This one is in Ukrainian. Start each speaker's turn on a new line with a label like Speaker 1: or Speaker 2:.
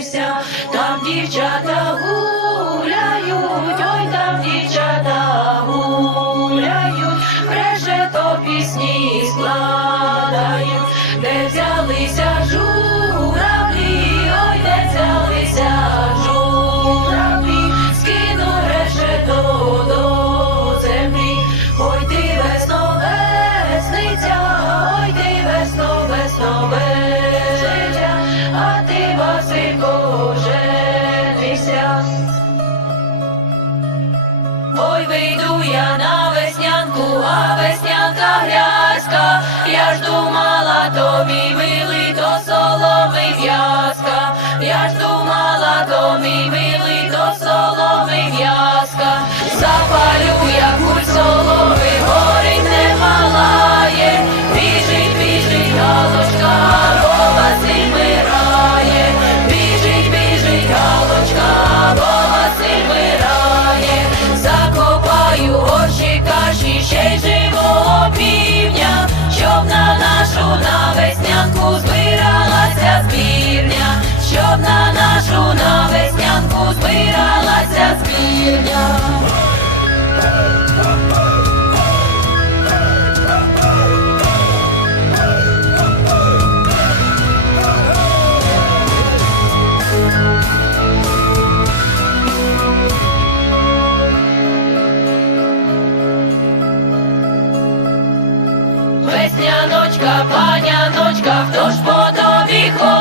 Speaker 1: зустрінешся, там дівчата гуляють, ой там дівчата гуляють, решето пісні складають, де взялися жу. ой, вийду я на веснянку, а веснянка грязька, я ж думала, то мій милий, то соломи в'язка, я ж думала, то мій милий, то соломи в'язка, запалю я позбиралася спірня. Весняночка, паняночка, хто ж по тобі ходить?